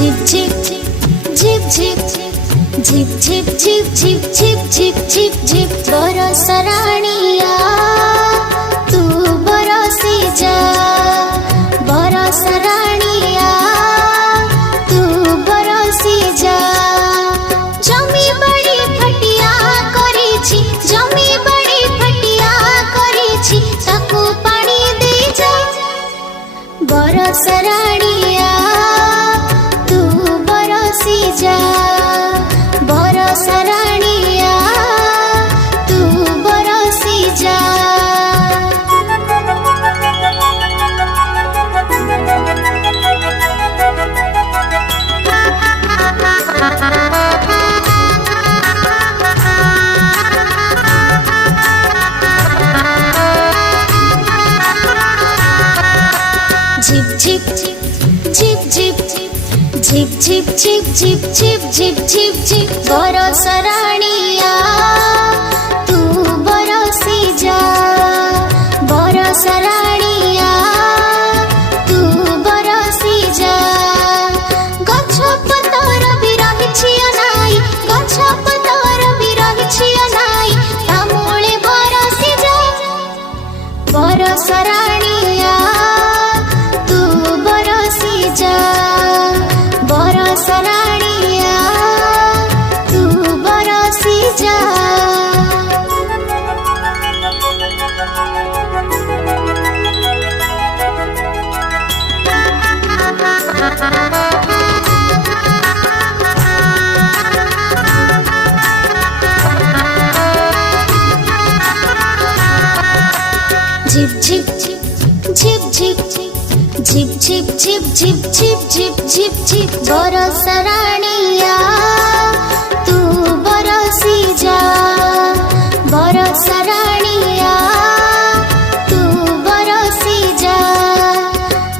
zip zip zip zip zip zip zip zip zip zip zip zip बरस राणिया तू बरसी जा बरस राणिया तू बरसी जा जमी बड़ी फटिया करिछि जमी बड़ी फटिया करिछि ताकू पानी दे जा बरस राणिया तू बरसी जा बरस राणिया तू बरसी जा zip zip zip zip zip zip zip zip zip zip zip zip बरस राणिया तू बरसी जा बरस राणिया तू बरसी जा गछ पतर भी रहिछि नाई गछ पतर भी रहिछि नाई ता मूले बरसी जा बरस राणिया तू बरसी जा बरस राणिया तू बरसी जा zip zip zip zip zip zip zip zip zip zip zip zip बरस राणिया तू बरसी जा बरस राणिया तू बरसी जा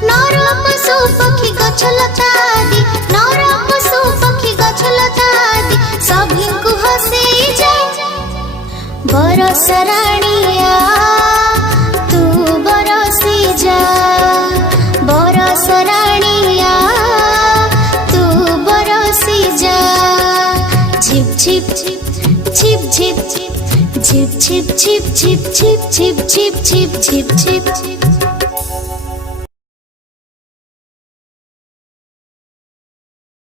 नर पशु पक्षी गछ लता आदि नर पशु पक्षी गछ लता आदि सभी को हंसी जा बरस राणिया तू बरसी जा बरस राणिया तू बरसी जा zip zip zip zip zip zip zip zip zip zip zip zip zip zip